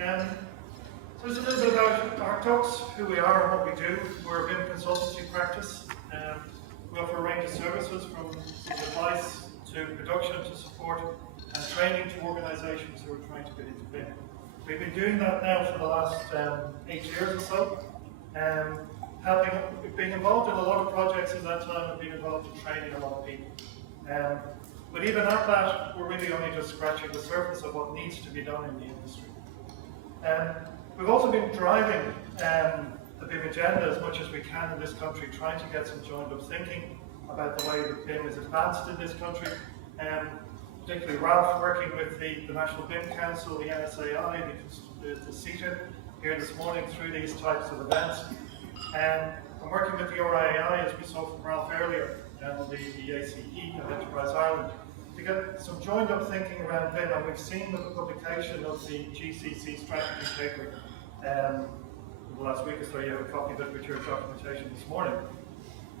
So it's a little bit about ArcDox, who we are and what we do. We're a BIM consultancy practice. We offer a range of services from advice to production to support and training to organisations who are trying to get into BIM. We've been doing that now for the last 8 years or so, being involved in a lot of projects in that time and being involved in training a lot of people. But even at that, we're really only just scratching the surface of what needs to be done in the industry. We've also been driving the BIM agenda as much as we can in this country, trying to get some joined-up thinking about the way that BIM is advanced in this country. Particularly Ralph working with the National BIM Council, the NSAI, the CETA here this morning through these types of events. I'm working with the RIAI, as we saw from Ralph earlier, and the ACE of Enterprise Ireland, to get some joined up thinking around BIM, and we've seen with the publication of the GCC strategy paper the last week or so. You have a copy of it with your documentation this morning.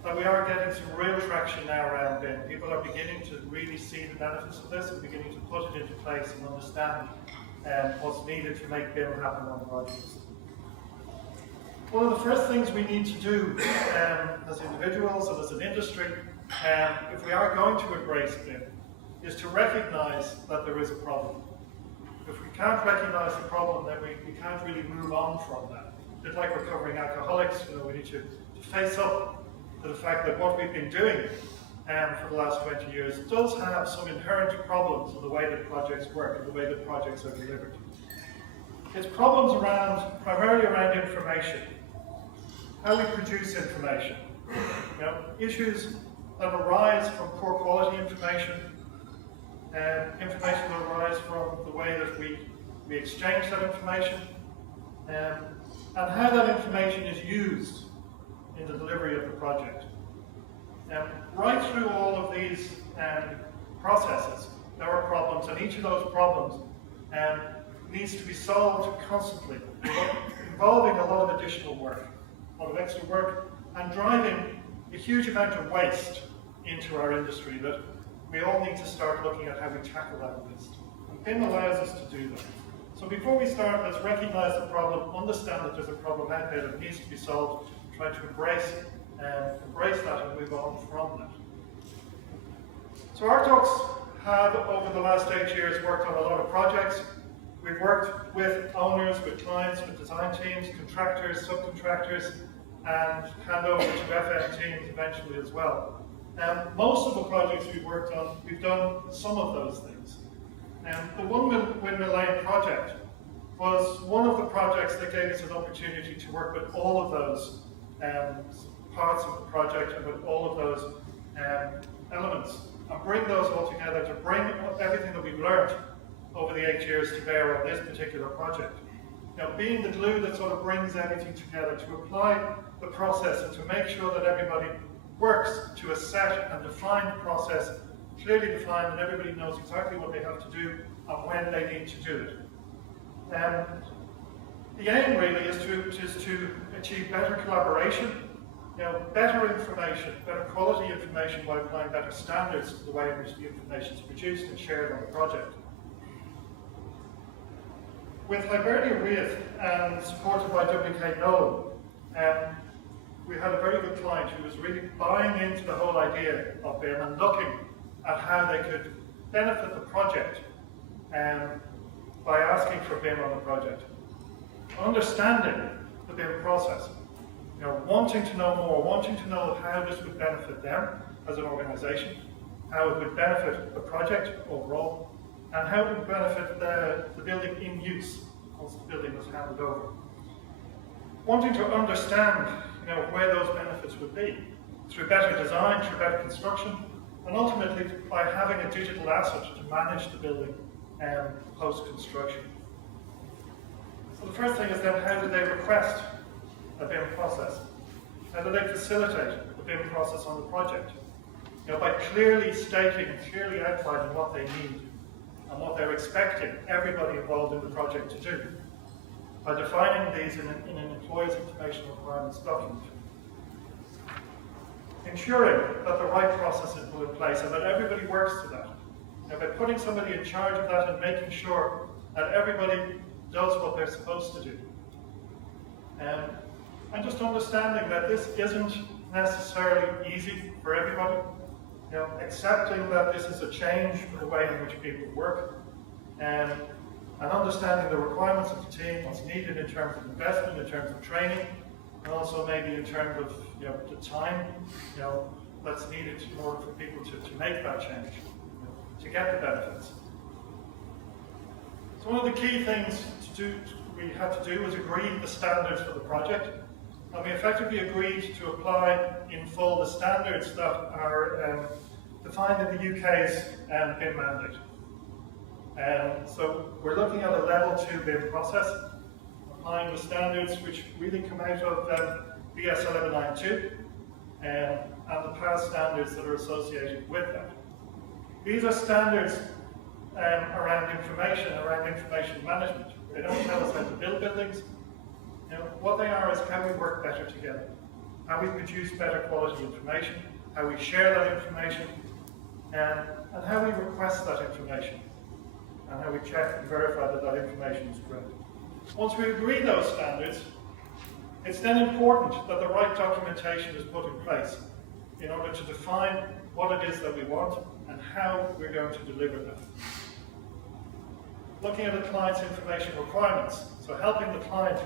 But we are getting some real traction now around BIM. People are beginning to really see the benefits of this and beginning to put it into place and understand what's needed to make BIM happen on projects. One of the first things we need to do as individuals and as an industry, if we are going to embrace BIM, is to recognise that there is a problem. If we can't recognise the problem, then we can't really move on from that. Just like recovering alcoholics, we need to face up to the fact that what we've been doing for the last 20 years does have some inherent problems in the way that projects work and the way that projects are delivered. It's problems primarily around information, how we produce information, issues that arise from poor quality information, information that arise from the way that we exchange that information, and how that information is used in the delivery of the project. Right through all of these processes, there are problems, and each of those problems needs to be solved constantly, involving a lot of additional work, a lot of extra work, and driving a huge amount of waste into our industry that we all need to start looking at how we tackle that waste. And BIM allows us to do that. So before we start, let's recognise the problem, understand that there's a problem out there that needs to be solved, try to embrace that and move on from that. So ArcDox have, over the last 8 years, worked on a lot of projects. We've worked with owners, with clients, with design teams, contractors, subcontractors, and handover to FM teams eventually as well. Most of the projects we've worked on, we've done some of those things. The Windmill Lane project was one of the projects that gave us an opportunity to work with all of those parts of the project and with all of those elements, and bring those all together to bring everything that we've learned over the 8 years to bear on this particular project. Being the glue that sort of brings everything together, to apply the process and to make sure that everybody works to a set and defined process, clearly defined, and everybody knows exactly what they have to do and when they need to do it. The aim really is to achieve better collaboration, better information, better quality information by applying better standards to the way in which the information is produced and shared on the project. With Hibernia Reith and supported by WK Nolan, we had a very good client who was really buying into the whole idea of BIM and looking at how they could benefit the project by asking for BIM on the project. Understanding the BIM process, wanting to know more, wanting to know how this would benefit them as an organisation, how it would benefit the project overall, and how it would benefit the building in use once the building was handed over. Wanting to understand where those benefits would be through better design, through better construction, and ultimately by having a digital asset to manage the building post-construction. So the first thing is then, how do they request a BIM process? How do they facilitate the BIM process on the project? By clearly stating and clearly outlining what they need and what they're expecting everybody involved in the project to do. By defining these in an employee's information requirements document. Ensuring that the right process is put in place and that everybody works to that. By putting somebody in charge of that and making sure that everybody does what they're supposed to do. And just understanding that this isn't necessarily easy for everybody. You know, accepting that this is a change for the way in which people work, and understanding the requirements of the team, what's needed in terms of investment, in terms of training, and also maybe in terms of the time that's needed in order for people to make that change, to get the benefits. So one of the key things we had to do was agree the standards for the project, and we effectively agreed to apply in full the standards that are defined in the UK's BIM mandate. So we're looking at a level 2 BIM process, applying the standards which really come out of BS 1192 and the past standards that are associated with that. These are standards around information management. They don't tell us how to build buildings. What they are is how we work better together, how we produce better quality information, how we share that information, and how we request that information, and how we check and verify that that information is correct. Once we agree those standards, it's then important that the right documentation is put in place in order to define what it is that we want and how we're going to deliver that. Looking at the client's information requirements, so helping the client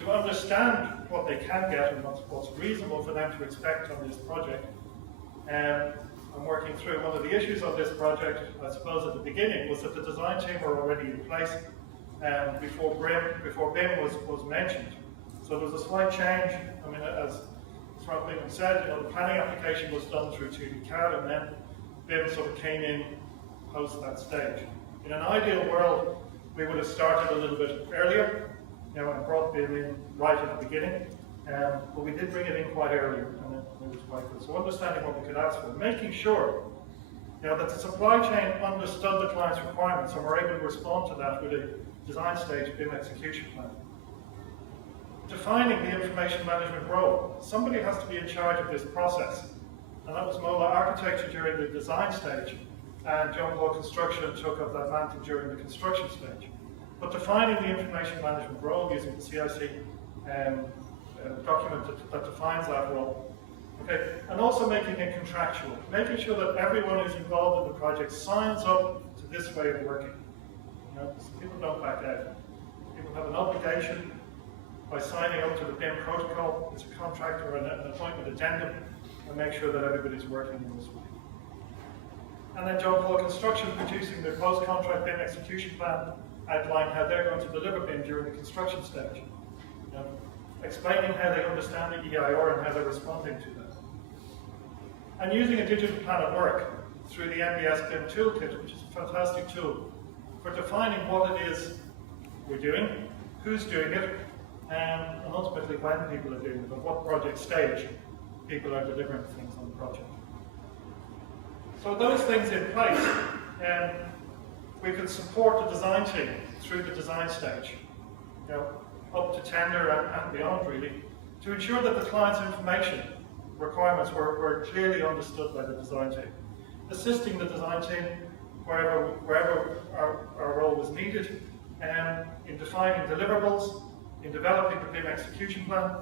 to understand what they can get and what's reasonable for them to expect on this project. I'm working through one of the issues on this project, I suppose at the beginning, was that the design team were already in place before BIM was mentioned. So there was a slight change. I mean, as Rob Bingham said, the planning application was done through 2D CAD, and then BIM sort of came in post that stage. In an ideal world, we would have started a little bit earlier, and brought BIM in right at the beginning, but we did bring it in quite early, and it was quite good. So understanding what we could ask for, making sure that the supply chain understood the client's requirements and were able to respond to that with a design stage BIM execution plan. Defining the information management role. Somebody has to be in charge of this process, and that was Mola Architecture during the design stage, and John Paul Construction took up that mantle during the construction stage. But defining the information management role using the CIC document that defines that role. Okay, and also making it contractual, making sure that everyone who's involved in the project signs up to this way of working. People don't back out. People have an obligation by signing up to the BIM protocol. It's a contract or an appointment addendum, and make sure that everybody's working in this way. And then John Paul Construction producing the post-contract BIM execution plan, outline how they're going to deliver BIM during the construction stage. Explaining how they understand the EIR and how they're responding to that. And using a digital plan of work through the MBS BIM toolkit, which is a fantastic tool for defining what it is we're doing, who's doing it, and ultimately when people are doing it, at what project stage people are delivering things on the project. So those things in place, we can support the design team through the design stage, up to tender and beyond really, to ensure that the client's information requirements were clearly understood by the design team. Assisting the design team wherever our role was needed, in defining deliverables, in developing the BIM execution plan,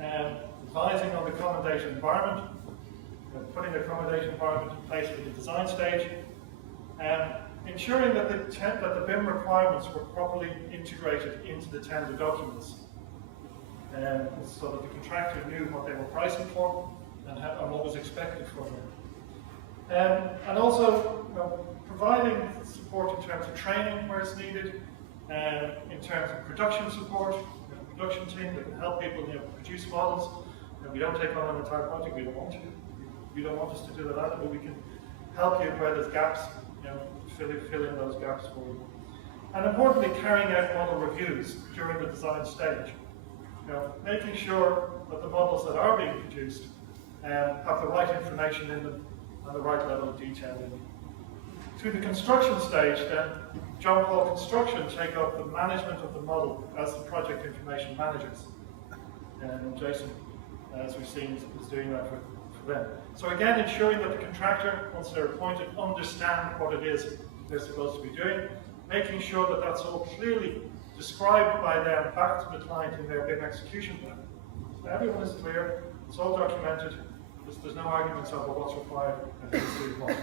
advising on the common data environment, putting the common data environment in place for the design stage, ensuring that the BIM requirements were properly integrated into the tender documents, so that the contractor knew what they were pricing for and what was expected from them. And also providing support in terms of training where it's needed, in terms of production support, production team that can help people produce models. We don't take on an entire project, we don't want to. You don't want us to do that either, but we can help you where there's gaps, fill in those gaps for you. And importantly, carrying out model reviews during the design stage. Making sure that the models that are being produced have the right information in them and the right level of detail in them. Through the construction stage, then, John Paul Construction take up the management of the model as the project information managers. And Jason, as we've seen, is doing that for them. So again, ensuring that the contractor, once they're appointed, understand what it is they're supposed to be doing, making sure that that's all clearly described by them back to the client in their BIM execution plan. So everyone is clear, it's all documented, there's no arguments over what's required and who's doing what.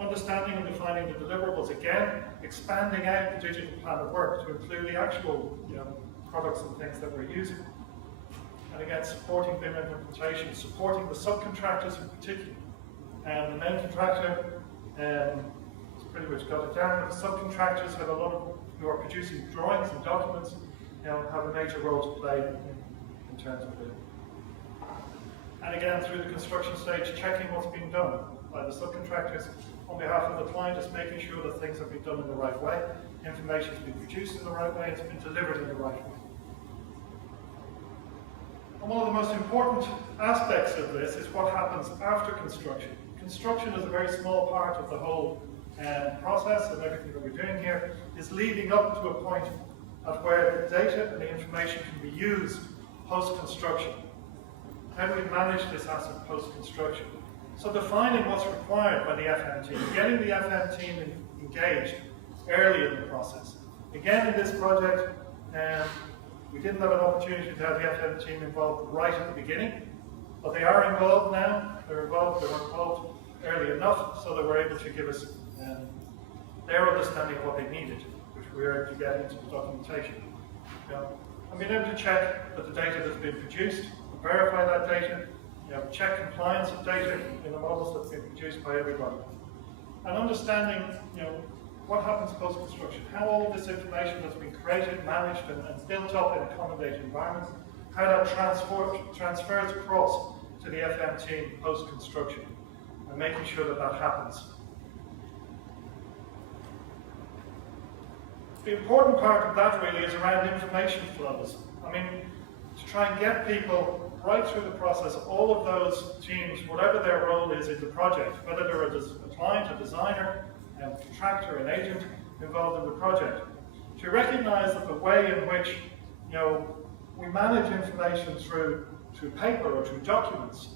Understanding and defining the deliverables, again, expanding out the digital plan of work to include the actual products and things that we're using. And again, supporting BIM implementation, supporting the subcontractors in particular. And the main contractor has pretty much got it down. The subcontractors have a lot of who are producing drawings and documents, have a major role to play in terms of BIM. And again, through the construction stage, checking what's being done by the subcontractors on behalf of the client, just making sure that things have been done in the right way, information has been produced in the right way, it's been delivered in the right way. And one of the most important aspects of this is what happens after construction. Construction is a very small part of the whole process, and everything that we're doing here is leading up to a point at where the data and the information can be used post-construction. How do we manage this asset post-construction? So defining what's required by the FM team, getting the FM team engaged early in the process. Again, in this project, we didn't have an opportunity to have the FM team involved right at the beginning, but they are involved now. They were involved early enough so they were able to give us their understanding of what they needed, which we were able to get into the documentation. And being able to check that the data that's been produced, verify that data, check compliance of data in the models that's been produced by everybody. And understanding, what happens post-construction, how all of this information that's been created, managed, and built up in accommodated environments, how that transfers across to the FM team post-construction, and making sure that that happens. The important part of that really is around information flows. I mean, to try and get people right through the process, all of those teams, whatever their role is in the project, whether they're a client, a designer, a contractor, an agent involved in the project, to recognize that the way in which we manage information through paper or through documents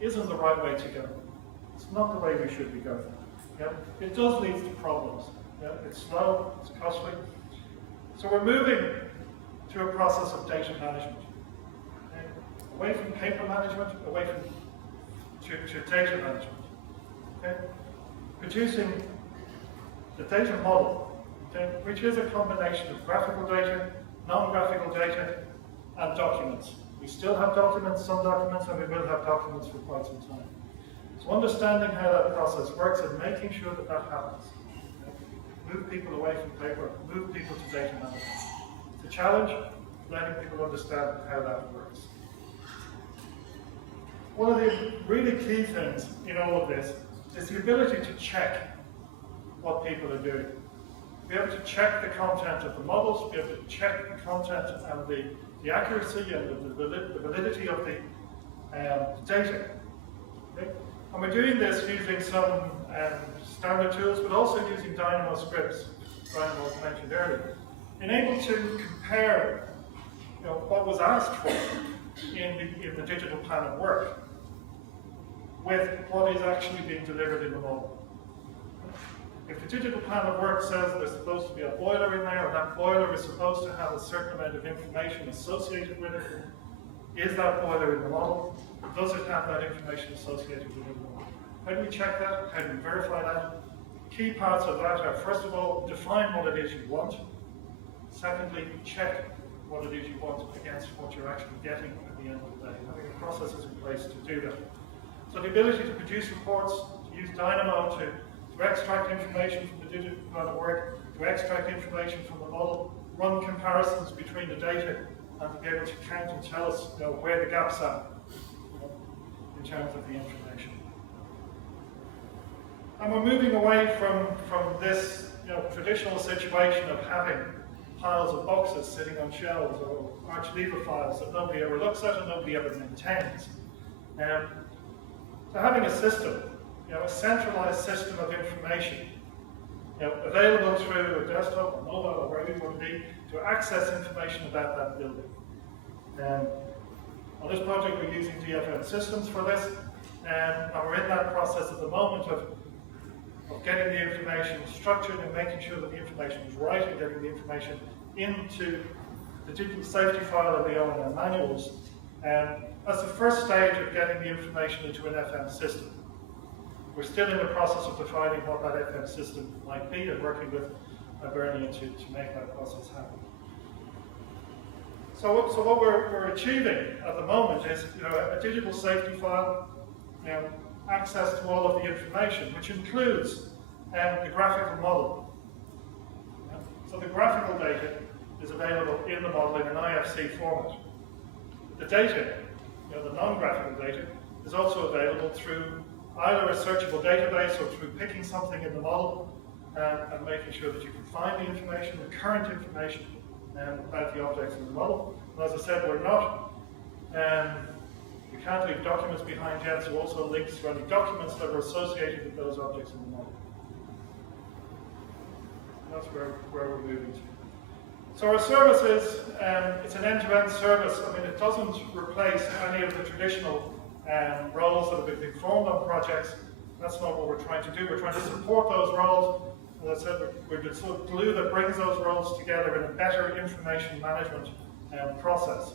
isn't the right way to go. It's not the way we should be going. It does lead to problems. It's slow, it's costly. So we're moving to a process of data management. Away from paper management, away from to data management. Okay? Producing the data model, which is a combination of graphical data, non-graphical data, and documents. We still have documents, some documents, and we will have documents for quite some time. So understanding how that process works and making sure that that happens. Move people away from paper, move people to data management. It's a challenge, letting people understand how that works. One of the really key things in all of this is the ability to check what people are doing. Be able to check the content of the models, be able to check the content and the accuracy and the validity of the data. Okay? And we're doing this using some standard tools, but also using Dynamo scripts, Dynamo was mentioned earlier, and able to compare what was asked for in the digital plan of work with what is actually being delivered in the model. If the digital plan of work says there's supposed to be a boiler in there, or that boiler is supposed to have a certain amount of information associated with it, is that boiler in the model? Does it have that information associated with it? How do we check that? How do we verify that? Key parts of that are, first of all, define what it is you want. Secondly, check what it is you want against what you're actually getting at the end of the day. Having processes in place to do that. So the ability to produce reports, to use Dynamo to extract information from the digital plan of work, to extract information from the model, run comparisons between the data, and to be able to count and tell us where the gaps are in terms of the information. And we're moving away from this traditional situation of having piles of boxes sitting on shelves or arch lever files that nobody ever looks at and nobody ever maintains. So having a system, a centralized system of information, available through a desktop or mobile or wherever you want to be, to access information about that building. On this project, we're using DFM systems for this, and we're in that process at the moment of of getting the information structured and making sure that the information is right and getting the information into the digital safety file and the O&M manuals as the first stage of getting the information into an FM system. We're still in the process of defining what that FM system might be and working with Bernie to make that process happen. So what we're achieving at the moment is a digital safety file, access to all of the information, which includes the graphical model. So the graphical data is available in the model in an IFC format. The data, the non-graphical data, is also available through either a searchable database or through picking something in the model and making sure that you can find the information, the current information about the objects in the model. And as I said, we can't leave documents behind yet, so also links to any documents that are associated with those objects in the model. That's where we're moving to. So our service is, it's an end-to-end service. I mean, it doesn't replace any of the traditional roles that have been performed on projects. That's not what we're trying to do. We're trying to support those roles. As I said, we're the sort of glue that brings those roles together in a better information management process,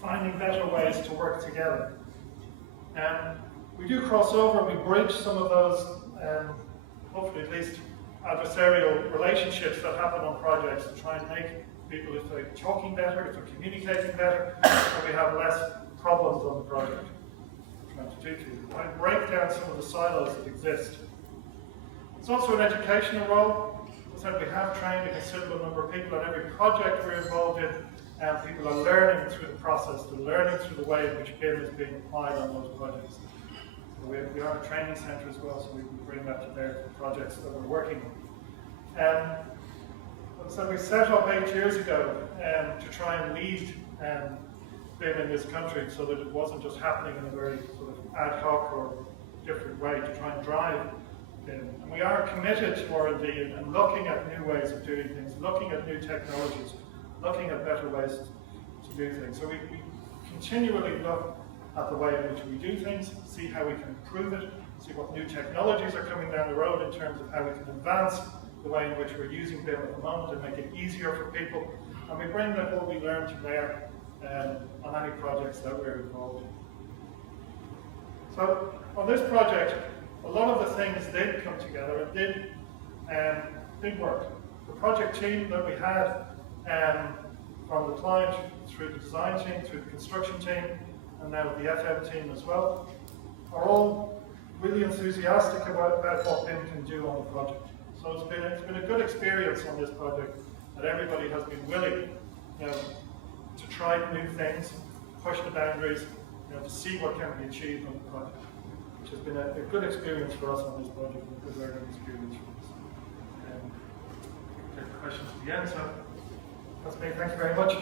finding better ways to work together. We do cross over, we bridge some of those, hopefully at least, adversarial relationships that happen on projects to try and make people, if they're talking better, if they're communicating better, and we have less problems on the project. We're trying to do to try and break down some of the silos that exist. It's also an educational role. As I said, we have trained a considerable number of people on every project we're involved in, and people are learning through the process, they're learning through the way in which BIM is being applied on those projects. So we are a training centre as well, so we can bring that to bear to the projects that we're working on. So we set up 8 years ago to try and lead BIM in this country so that it wasn't just happening in a very sort of ad hoc or different way, to try and drive BIM. And we are committed to R&D and looking at new ways of doing things, looking at new technologies, looking at better ways to do things. So we continually look at the way in which we do things, see how we can improve it, see what new technologies are coming down the road in terms of how we can advance the way in which we're using BIM at the moment and make it easier for people. And we bring that what we learn to bear on any projects that we're involved in. So on this project, a lot of the things did come together and did work. The project team that we had from the client through the design team, through the construction team, and now the FM team as well, are all really enthusiastic about what BIM can do on the project. So it's been a good experience on this project that everybody has been willing to try new things, push the boundaries, to see what can be achieved on the project, which has been a good experience for us on this project, a good learning experience for us. Take the questions at the end, so that's me. Thank you very much.